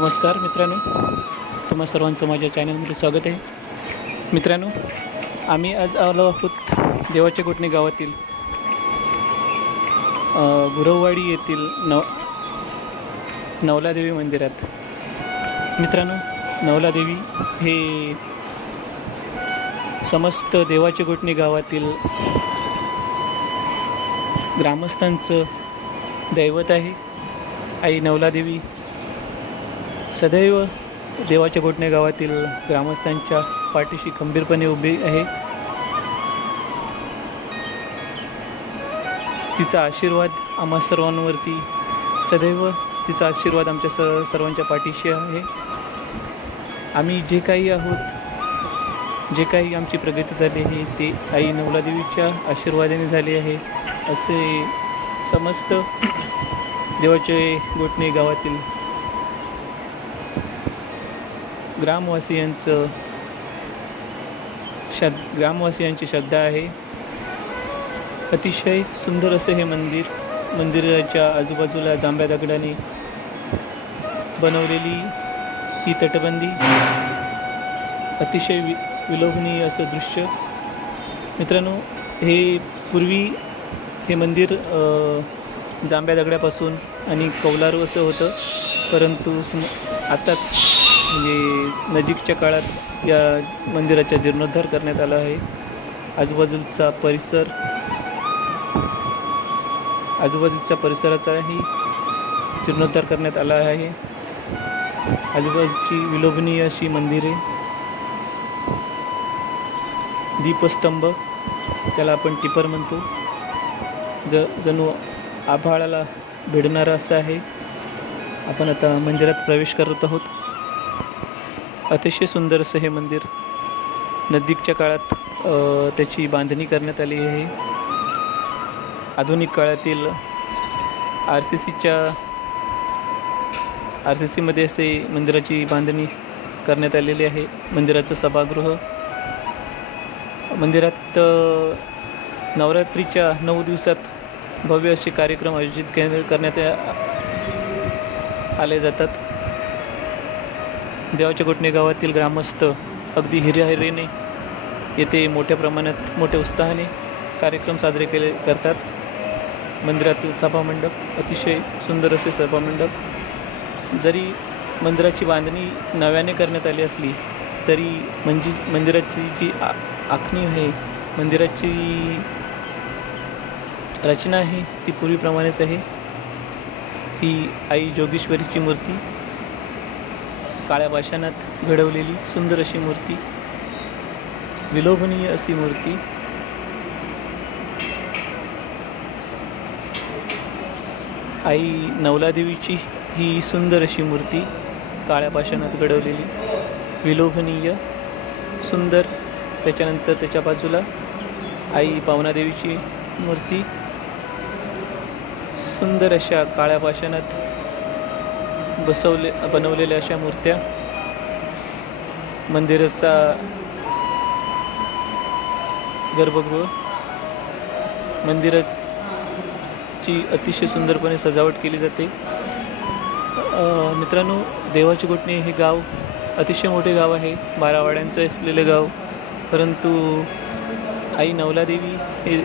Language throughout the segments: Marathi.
नमस्कार मित्रांनो. तुम्हा सर्वांचं माझ्या चॅनलमध्ये स्वागत आहे. मित्रांनो आम्ही आज आलो आहोत देवाच्या कोटणे गावातील गुरववाडी येथील नव नवलादेवी मंदिरात. मित्रांनो नवलादेवी हे समस्त देवाचे कोटणे गावातील ग्रामस्थांचं दैवत आहे. आई नवलादेवी सदैव देवाच्या गोटणे गावातील ग्रामस्थांच्या पाठीशी खंबीरपणे उभी आहे. तिचा आशीर्वाद आम्हा सर्वांवरती सदैव तिचा आशीर्वाद आमच्या स सर्वांच्या पाठीशी आहे. आम्ही जे काही आहोत जे काही आमची प्रगती झाली आहे ते आई नवलादेवीच्या आशीर्वादाने झाली आहे असे समस्त देवाचे गोटणे गावातील ग्रामवासियांचं श्रद् ग्रामवासियांची श्रद्धा आहे. अतिशय सुंदर असं हे मंदिर मंदिराच्या आजूबाजूला जांभ्या दगडाने बनवलेली ही तटबंदी. अतिशय वि विलोभनीय असं दृश्य. मित्रांनो हे पूर्वी हे मंदिर जांभ्या दगडापासून आणि कौलारू असं होतं. परंतु सु आताच म्हणजे नजीकच्या काळात या मंदिराचा जीर्णोद्धार करण्यात आला आहे. आजूबाजूचा परिसर आजूबाजूच्या परिसराचाही जीर्णोद्धार करण्यात आला आहे. आजूबाजूची विलोभनीय अशी मंदिरे दीपस्तंभ त्याला आपण टिपर म्हणतो. ज जणू आभाळाला भिडणारं असं आहे. आपण आता मंदिरात प्रवेश करत आहोत. अतिशय सुंदर असं हे मंदिर. नदीकच्या काळात त्याची बांधणी करण्यात आली आहे. आधुनिक काळातील आर सी सीच्या आर सी सीमध्ये असे मंदिराची बांधणी करण्यात आलेली आहे. मंदिराचं सभागृह. मंदिरात नवरात्रीच्या नऊ दिवसात भव्य असे कार्यक्रम आयोजित करण्यात आले जातात. देवाच्या कोटणे गावातील ग्रामस्थ अगदी हिऱ्याहिरीने येथे मोठ्या प्रमाणात मोठ्या उत्साहाने कार्यक्रम साजरे केले करतात. मंदिरातील सभामंडप अतिशय सुंदर असे सभामंडप. जरी मंदिराची बांधणी नव्याने करण्यात आली असली तरी म्हणजे मंदिराची जी आ आखणी आहे मंदिराची रचना आहे ती पूर्वीप्रमाणेच आहे. ही आई जोगेश्वरीची मूर्ती काळ्या पाषाणात घडवलेली सुंदर अशी मूर्ती. विलोभनीय अशी मूर्ती. आई नवलादेवीची ही सुंदर अशी मूर्ती काळ्या पाषाणात घडवलेली. विलोभनीय सुंदर. त्याच्यानंतर त्याच्या बाजूला आई पावनादेवीची मूर्ती. सुंदर अशा काळ्या पाषाणात बसवले बनवलेल्या अशा मूर्त्या मंदिराचा गर्भगृह. मंदिराची अतिशय सुंदरपणे सजावट केली जाते. मित्रांनो देवाची गोटणी हे गाव अतिशय मोठे गाव आहे. बारावाड्यांचं असलेले असलेलं गाव. परंतु आई नवलादेवी हे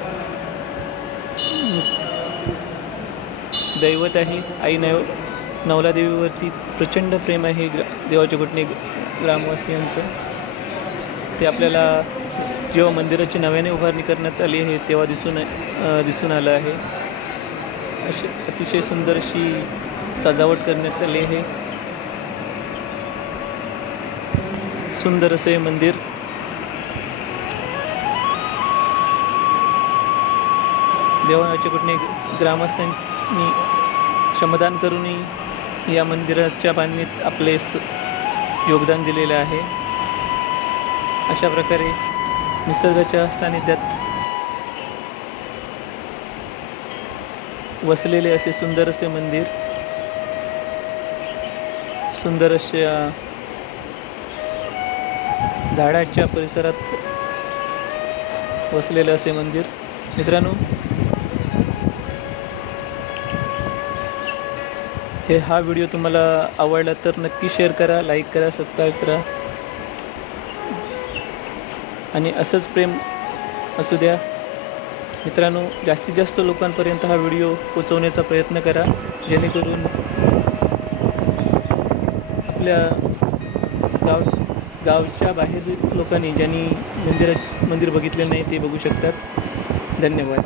दैवत आहे. आई नव नवलादेवीवरती प्रचंड प्रेम आहे ग्र देवाच्या घटने ग्रामवासियांचं. ते आपल्याला जेव्हा मंदिराची नव्याने उभारणी करण्यात आली आहे तेव्हा दिसून दिसून आलं आहे. अशी अतिशय सुंदर अशी सजावट करण्यात आली आहे. सुंदर असं हे मंदिर. देवाच्या कुठने ग्रामस्थांनी श्रमदान करूनही या मंदिराच्या बांधणीत आपले स योगदान दिलेलं आहे. अशा प्रकारे निसर्गाच्या सानिध्यात वसलेले असे सुंदर असे मंदिर सुंदर अशा झाडाच्या परिसरात वसलेलं असे मंदिर. मित्रांनो हे हा व्हिडिओ तुम्हाला आवडला तर नक्की शेअर करा लाईक करा सबस्क्राईब करा. आणि असंच प्रेम असू द्या. मित्रांनो जास्तीत जास्त लोकांपर्यंत हा व्हिडिओ पोचवण्याचा प्रयत्न करा जेणेकरून आपल्या गाव गावच्या बाहेर लोकांनी ज्यांनी मंदिरात मंदिर बघितले नाही ते बघू शकतात. धन्यवाद.